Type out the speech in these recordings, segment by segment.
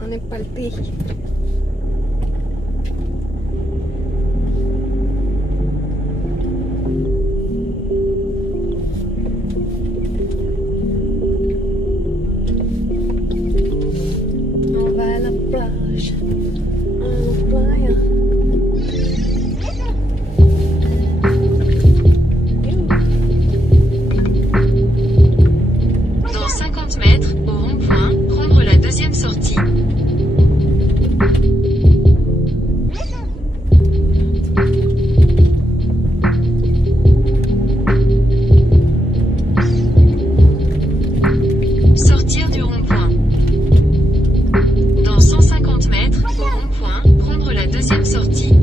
On n'est pas le pays. On va à la plage. À la playa. Dans 50 mètres, au rond-point, prendre la deuxième sortie. Sortir du rond-point. Dans 150 mètres, au rond-point, prendre la deuxième sortie.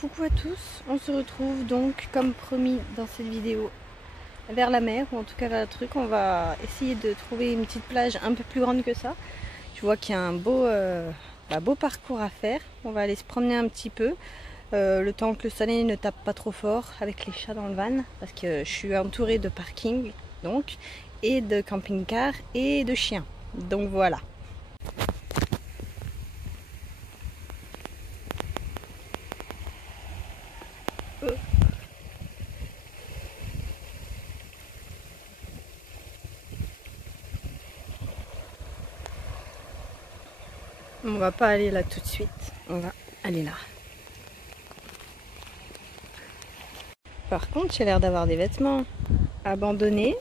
Coucou à tous, on se retrouve donc comme promis dans cette vidéo vers la mer, ou en tout cas vers le truc. On va essayer de trouver une petite plage un peu plus grande que ça. Je vois qu'il y a un beau parcours à faire. On va aller se promener un petit peu, le temps que le soleil ne tape pas trop fort avec les chats dans le van, parce que je suis entourée de parking donc, et de camping-car et de chiens. Donc voilà. On va pas aller là tout de suite, on va aller là. Par contre, j'ai l'air d'avoir des vêtements abandonnés.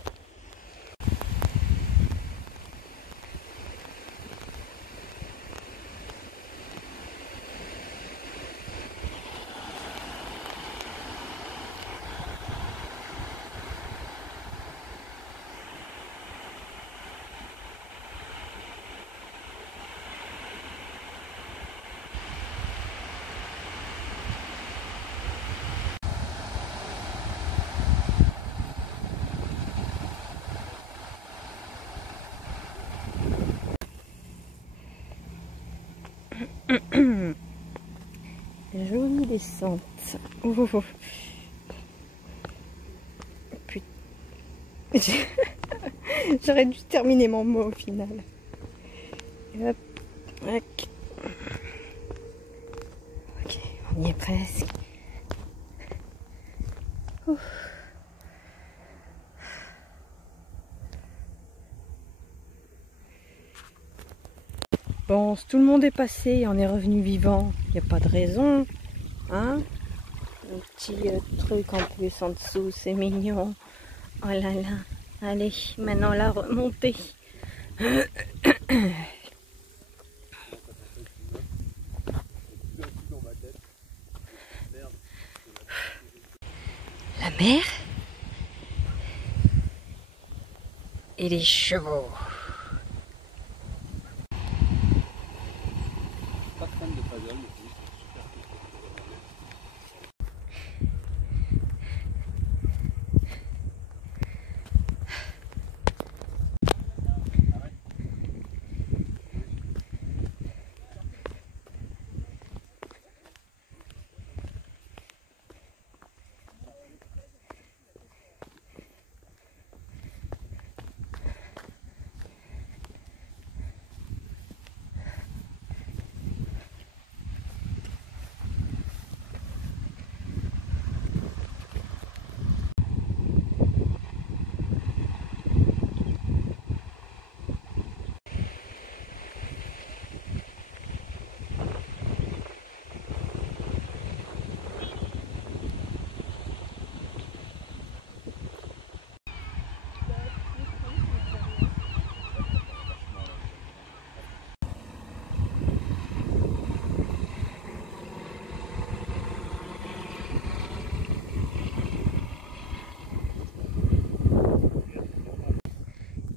descente. Oh. Putain. J'aurais dû terminer mon mot au final. Et hop. Ok, on y est presque. Ouf. Bon, si tout le monde est passé et on est revenu vivant, il n'y a pas de raison. Hein? Un petit truc en plus en dessous, c'est mignon. Oh là là. Allez, maintenant la remontée. La mer et les chevaux. Pas fan de paddle, mais c'est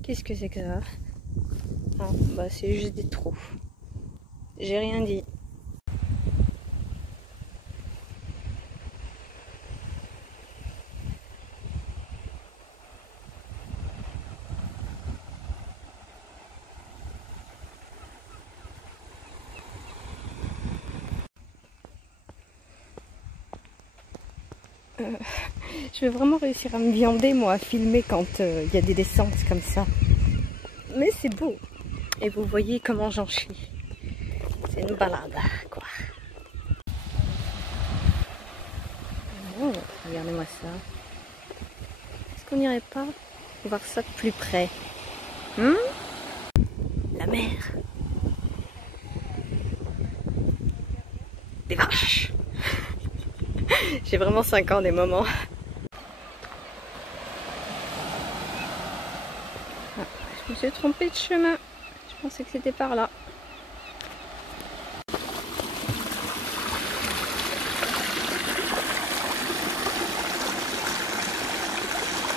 Qu'est-ce que c'est que ça? Ah, bah c'est juste des trous. J'ai rien dit. Je vais vraiment réussir à me viander, moi, à filmer quand il y a des descentes comme ça. Mais c'est beau. Et vous voyez comment j'en chie. C'est une balade, quoi. Oh, regardez-moi ça. Est-ce qu'on n'irait pas voir ça de plus près? La mer. Des vaches. J'ai vraiment 5 ans des moments. Ah, je me suis trompée de chemin. Je pensais que c'était par là.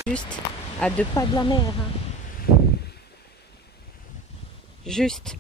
Juste à 2 pas de la mer. Hein. Juste.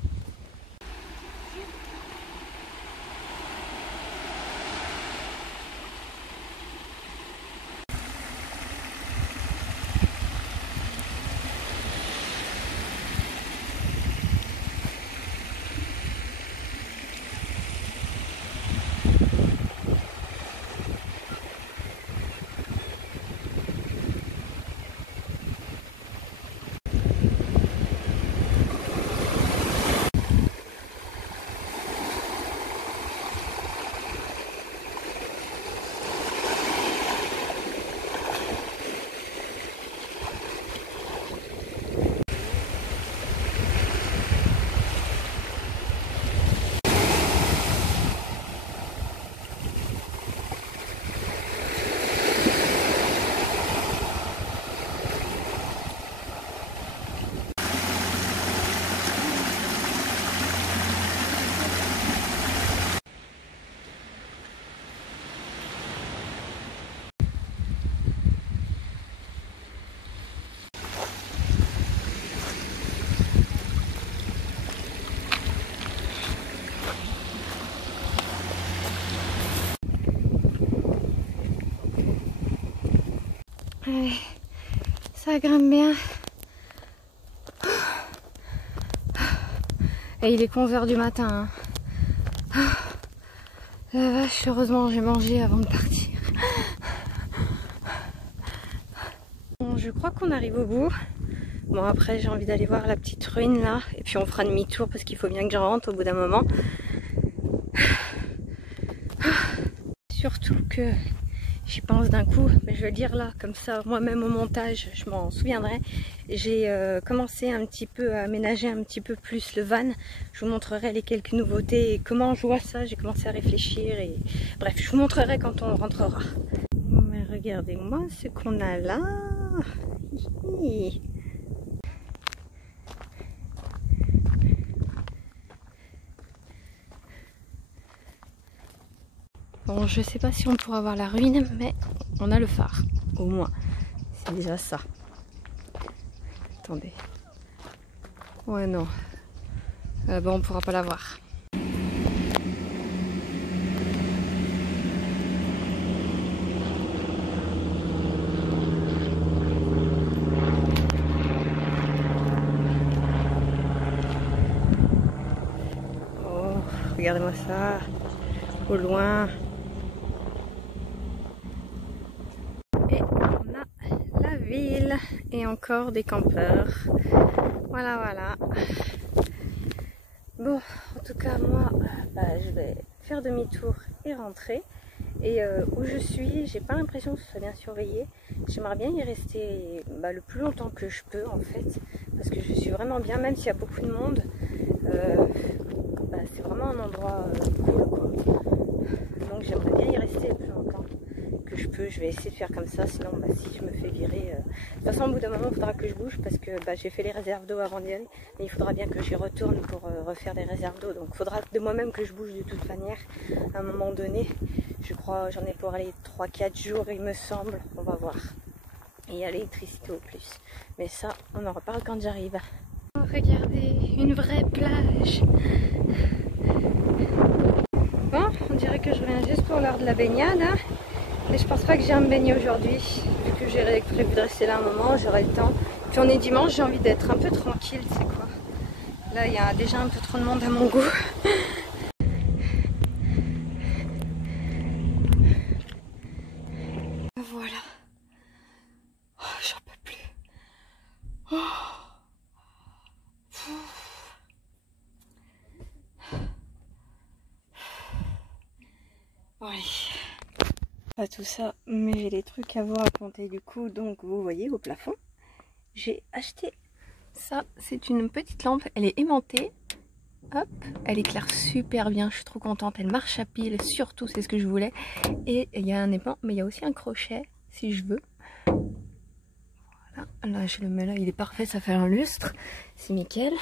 Ouais, ça grimpe bien. Et il est 11 h du matin. Hein. La vache, heureusement j'ai mangé avant de partir. Bon, je crois qu'on arrive au bout. Bon, après j'ai envie d'aller voir la petite ruine là. Et puis on fera demi-tour parce qu'il faut bien que je rentre au bout d'un moment. Surtout que j'y pense d'un coup, mais je vais le dire là, comme ça moi-même au montage je m'en souviendrai. J'ai commencé un petit peu à aménager un petit peu plus le van. Je vous montrerai les quelques nouveautés et comment je vois ça. J'ai commencé à réfléchir et bref, je vous montrerai quand on rentrera. Mais regardez-moi ce qu'on a là. Hi. Bon, je sais pas si on pourra voir la ruine, mais on a le phare, au moins. C'est déjà ça. Attendez. Ouais, non. Bon, on pourra pas la voir. Oh, regardez-moi ça. Au loin. Et on a la ville et encore des campeurs. Voilà, voilà. Bon, en tout cas, moi, je vais faire demi-tour et rentrer. Et où je suis, j'ai pas l'impression que ce soit bien surveillé. J'aimerais bien y rester le plus longtemps que je peux, en fait. Parce que je suis vraiment bien, même s'il y a beaucoup de monde. C'est vraiment un endroit cool, quoi. Donc j'aimerais bien y rester le plus longtemps que je peux. Je vais essayer de faire comme ça, sinon si je me fais virer... De toute façon, au bout d'un moment, il faudra que je bouge parce que j'ai fait les réserves d'eau avant d'y aller. Mais il faudra bien que j'y retourne pour refaire des réserves d'eau. Donc il faudra de moi-même que je bouge de toute manière à un moment donné. Je crois j'en ai pour aller 3-4 jours, il me semble. On va voir. Et il y a l'électricité au plus. Mais ça, on en reparle quand j'arrive. Oh, regardez, une vraie plage. Bon, on dirait que je reviens juste pour l'heure de la baignade. Hein. Mais je pense pas que j'ai à me baigner aujourd'hui. Vu que j'ai prévu de rester là un moment, j'aurai le temps. Puis on est dimanche, j'ai envie d'être un peu tranquille, c'est quoi. Là, il y a déjà un peu trop de monde à mon goût. Voilà. Oh, j'en peux plus. Oh. Bon, allez. Pas tout ça, mais j'ai des trucs à vous raconter du coup. Donc vous voyez au plafond, j'ai acheté ça. C'est une petite lampe, elle est aimantée. Hop, elle éclaire super bien, je suis trop contente. Elle marche à pile, surtout c'est ce que je voulais. Et il y a un aimant, mais il y a aussi un crochet si je veux. Voilà, là je le mets là, il est parfait, ça fait un lustre, c'est nickel.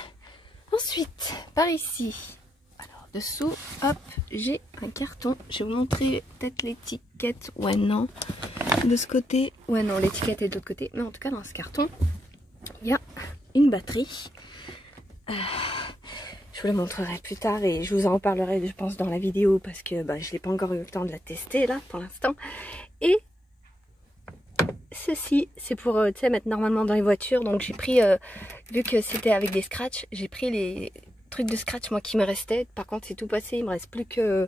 Ensuite, par ici. Dessous, hop, j'ai un carton. Je vais vous montrer peut-être l'étiquette. Ouais, non. De ce côté. Ouais, non, l'étiquette est de l'autre côté. Mais en tout cas, dans ce carton, il y a une batterie. Je vous la montrerai plus tard et je vous en reparlerai, je pense, dans la vidéo parce que je n'ai pas encore eu le temps de la tester là pour l'instant. Et ceci, c'est pour mettre normalement dans les voitures. Donc j'ai pris, vu que c'était avec des scratchs, j'ai pris les trucs de scratch moi qui me restait. Par contre c'est tout passé, il me reste plus que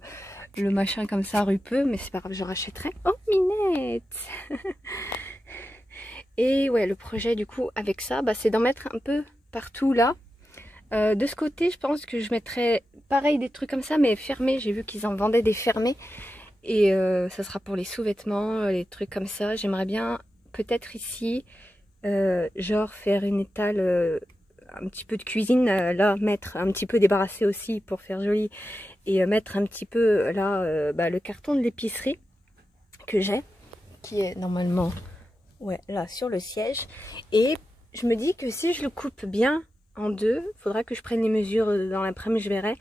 le machin comme ça rupeux, mais c'est pas grave, je rachèterai. Oh Minette. Et ouais, le projet du coup avec ça, c'est d'en mettre un peu partout là. De ce côté je pense que je mettrai pareil des trucs comme ça mais fermés. J'ai vu qu'ils en vendaient des fermés et ça sera pour les sous-vêtements, les trucs comme ça. J'aimerais bien peut-être ici genre faire une étale un petit peu de cuisine, là mettre un petit peu débarrassé aussi pour faire joli et mettre un petit peu là le carton de l'épicerie que j'ai qui est normalement là sur le siège. Et je me dis que si je le coupe bien en deux, il faudra que je prenne les mesures dans l'après-midi, je verrai,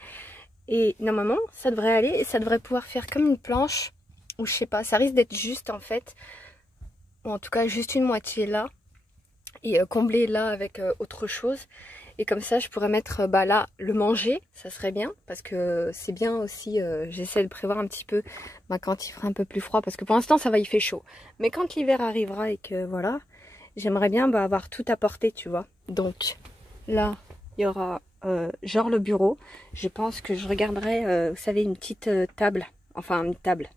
et normalement ça devrait aller et ça devrait pouvoir faire comme une planche, ou je sais pas, ça risque d'être juste en fait, ou en tout cas juste une moitié là et combler là avec autre chose. Et comme ça je pourrais mettre là le manger, ça serait bien parce que c'est bien aussi, j'essaie de prévoir un petit peu quand il fera un peu plus froid, parce que pour l'instant ça va, il fait chaud, mais quand l'hiver arrivera et que voilà, j'aimerais bien avoir tout à portée, tu vois. Donc là il y aura genre le bureau, je pense que je regarderai vous savez, une petite table enfin une table,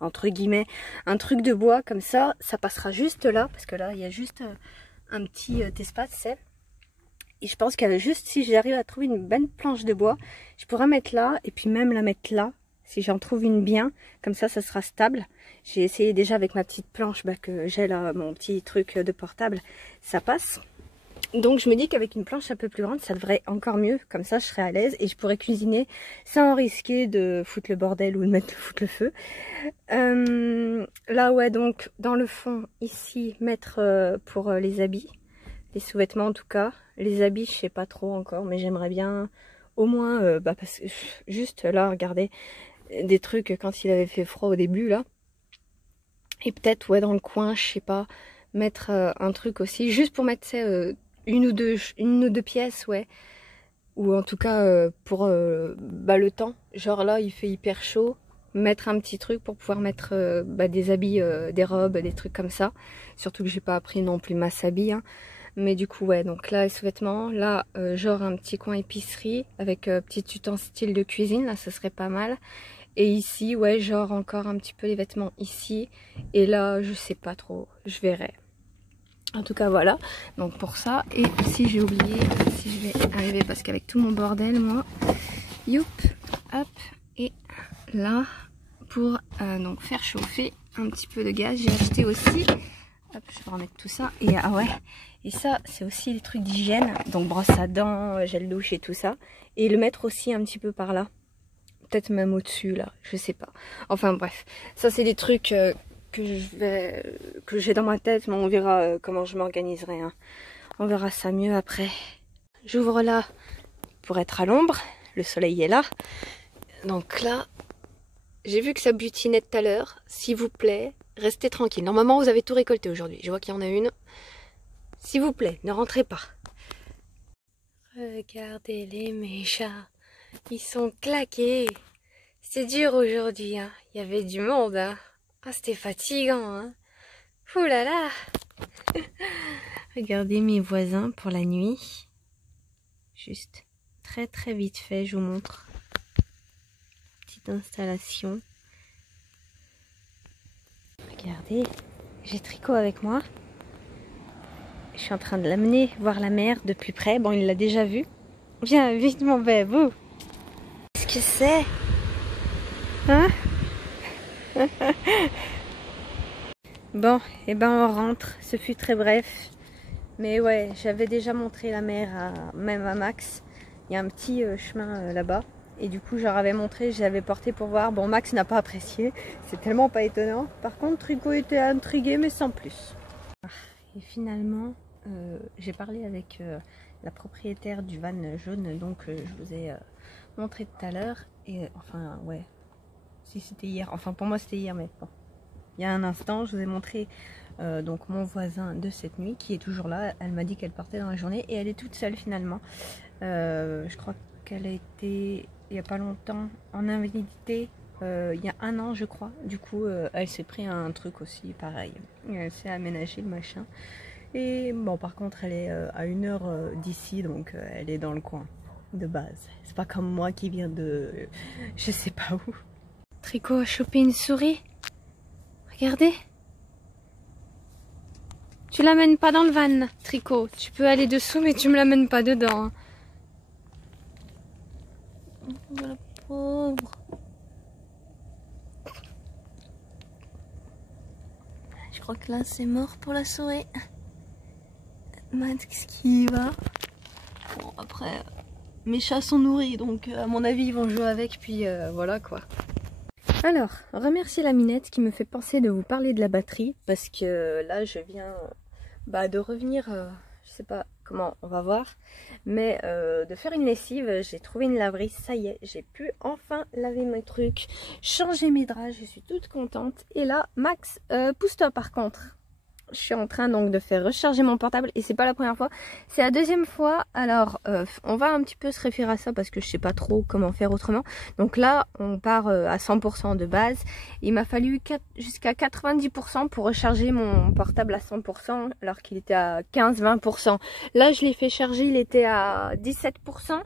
entre guillemets, un truc de bois comme ça, ça passera juste là, parce que là il y a juste un petit espace, c'est. Et je pense que juste si j'arrive à trouver une bonne planche de bois, je pourrais mettre là, et puis même la mettre là, si j'en trouve une bien, comme ça sera stable. J'ai essayé déjà avec ma petite planche que j'ai là, mon petit truc de portable, ça passe. Donc je me dis qu'avec une planche un peu plus grande, ça devrait encore mieux. Comme ça, je serai à l'aise et je pourrais cuisiner sans risquer de foutre le bordel ou de foutre le feu. Là, ouais, donc dans le fond, ici, mettre pour les habits, les sous-vêtements en tout cas. Les habits, je sais pas trop encore, mais j'aimerais bien au moins, parce que juste là, regardez, des trucs quand il avait fait froid au début là. Et peut-être, ouais, dans le coin, je sais pas, mettre un truc aussi, juste pour mettre une ou deux pièces, ouais. Ou en tout cas pour le temps. Genre là, il fait hyper chaud. Mettre un petit truc pour pouvoir mettre des habits, des robes, des trucs comme ça. Surtout que j'ai pas appris non plus ma sabi. Hein. Mais du coup, ouais, donc là, les sous-vêtements. Là, genre un petit coin épicerie avec petit ustensile de cuisine. Là, ce serait pas mal. Et ici, ouais, genre encore un petit peu les vêtements ici. Et là, je sais pas trop. Je verrai. En tout cas, voilà. Donc pour ça. Et si j'ai oublié, si je vais arriver, parce qu'avec tout mon bordel, moi, youp, hop, et là, pour donc faire chauffer un petit peu de gaz, j'ai acheté aussi. Hop, je vais remettre tout ça. Et ah ouais. Et ça, c'est aussi des trucs d'hygiène. Donc brosse à dents, gel douche et tout ça. Et le mettre aussi un petit peu par là. Peut-être même au-dessus, là. Je sais pas. Enfin bref. Ça, c'est des trucs que j'ai dans ma tête, mais on verra comment je m'organiserai. Hein. On verra ça mieux après. J'ouvre là pour être à l'ombre. Le soleil est là. Donc là, j'ai vu que ça butinait tout à l'heure. S'il vous plaît, restez tranquille. Normalement, vous avez tout récolté aujourd'hui. Je vois qu'il y en a une. S'il vous plaît, ne rentrez pas. Regardez mes chats. Ils sont claqués. C'est dur aujourd'hui. Hein. Il y avait du monde. Hein. Ah, c'était fatigant. Hein. Ouh là là. Regardez mes voisins pour la nuit. Juste très très vite fait, je vous montre. Petite installation. Regardez, j'ai Tricot avec moi. Je suis en train de l'amener voir la mer de plus près. Bon, il l'a déjà vu. Viens, vite mon bébé. Qu'est-ce que c'est? Hein? Bon, et ben on rentre. Ce fut très bref. Mais ouais, j'avais déjà montré la mer même à Max. Il y a un petit chemin là-bas. Et du coup, j'avais montré, j'avais porté pour voir. Bon, Max n'a pas apprécié. C'est tellement pas étonnant. Par contre, Tricot était intrigué, mais sans plus. Et finalement, j'ai parlé avec la propriétaire du van jaune. Donc, je vous ai montré tout à l'heure. Et enfin, ouais. Si c'était hier. Enfin, pour moi, c'était hier, mais bon. Il y a un instant, je vous ai montré donc mon voisin de cette nuit qui est toujours là. Elle m'a dit qu'elle partait dans la journée et elle est toute seule finalement. Je crois qu'elle a été il n'y a pas longtemps en invalidité, il y a 1 an je crois. Du coup, elle s'est pris un truc aussi pareil. Elle s'est aménagé le machin. Et bon, par contre, elle est à 1 heure d'ici, donc elle est dans le coin de base. C'est pas comme moi qui viens de je sais pas où. Tricot a chopé une souris. Regardez. Tu l'amènes pas dans le van, Tricot. Tu peux aller dessous, mais tu me l'amènes pas dedans. Oh, la pauvre. Je crois que là, c'est mort pour la souris. Qu'est-ce qui va? Bon, après, mes chats sont nourris, donc à mon avis, ils vont jouer avec, puis voilà quoi. Alors, remerciez la minette qui me fait penser de vous parler de la batterie, parce que là je viens de revenir, je sais pas comment, on va voir, mais de faire une lessive. J'ai trouvé une laverie, ça y est, j'ai pu enfin laver mes trucs, changer mes draps, je suis toute contente. Et là, Max, pousse-toi par contre. Je suis en train donc de faire recharger mon portable et c'est pas la première fois, c'est la 2e fois. Alors on va un petit peu se référer à ça parce que je sais pas trop comment faire autrement. Donc là on part à 100% de base. Il m'a fallu jusqu'à 90% pour recharger mon portable à 100% alors qu'il était à 15-20%. Là je l'ai fait charger, il était à 17%.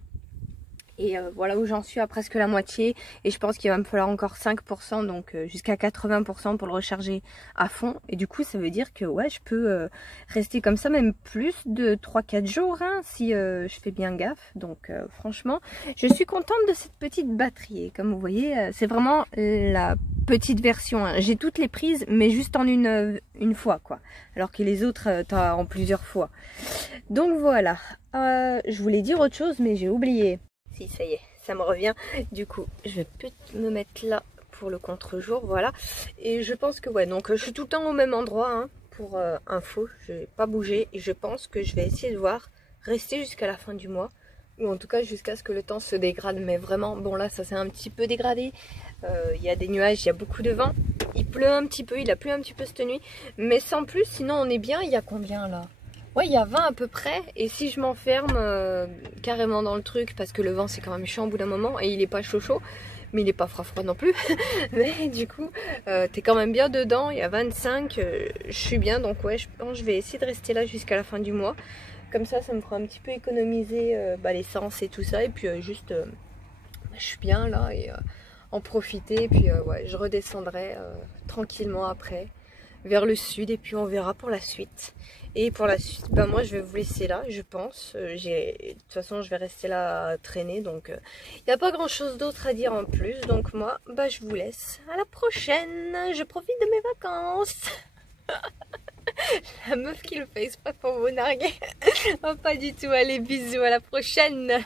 Et voilà où j'en suis à presque la moitié. Et je pense qu'il va me falloir encore 5%, donc jusqu'à 80% pour le recharger à fond. Et du coup, ça veut dire que ouais, je peux rester comme ça même plus de 3-4 jours hein, si je fais bien gaffe. Donc franchement, je suis contente de cette petite batterie. Et comme vous voyez, c'est vraiment la petite version. Hein. J'ai toutes les prises, mais juste en une fois, quoi. Alors que les autres, t'as en plusieurs fois. Donc voilà. Je voulais dire autre chose, mais j'ai oublié. Si, ça y est, ça me revient. Du coup, je vais peut-être me mettre là pour le contre-jour, voilà. Et je pense que ouais, donc je suis tout le temps au même endroit hein, pour info. Je vais pas bouger et je pense que je vais essayer de voir rester jusqu'à la fin du mois. Ou en tout cas jusqu'à ce que le temps se dégrade. Mais vraiment, bon là, ça s'est un petit peu dégradé. Il y a des nuages, il y a beaucoup de vent. Il pleut un petit peu, il a plu un petit peu cette nuit. Mais sans plus, sinon on est bien. Il y a combien là ? Ouais, il y a 20 à peu près, et si je m'enferme carrément dans le truc, parce que le vent c'est quand même chiant au bout d'un moment, et il est pas chaud, mais il est pas froid non plus, mais du coup, t'es quand même bien dedans, il y a 25, je suis bien, donc ouais, je pense que je vais essayer de rester là jusqu'à la fin du mois, comme ça me fera un petit peu économiser l'essence et tout ça, et puis juste, je suis bien là, et en profiter, et puis ouais, je redescendrai tranquillement après, vers le sud, et puis on verra pour la suite. Et pour la suite, ben moi je vais vous laisser là, je pense. De toute façon, je vais rester là à traîner, donc il n'y a pas grand chose d'autre à dire en plus. Donc moi, bah, je vous laisse. À la prochaine. Je profite de mes vacances. La meuf qui le fait exprès pour vous narguer. Oh, pas du tout. Allez, bisous, à la prochaine.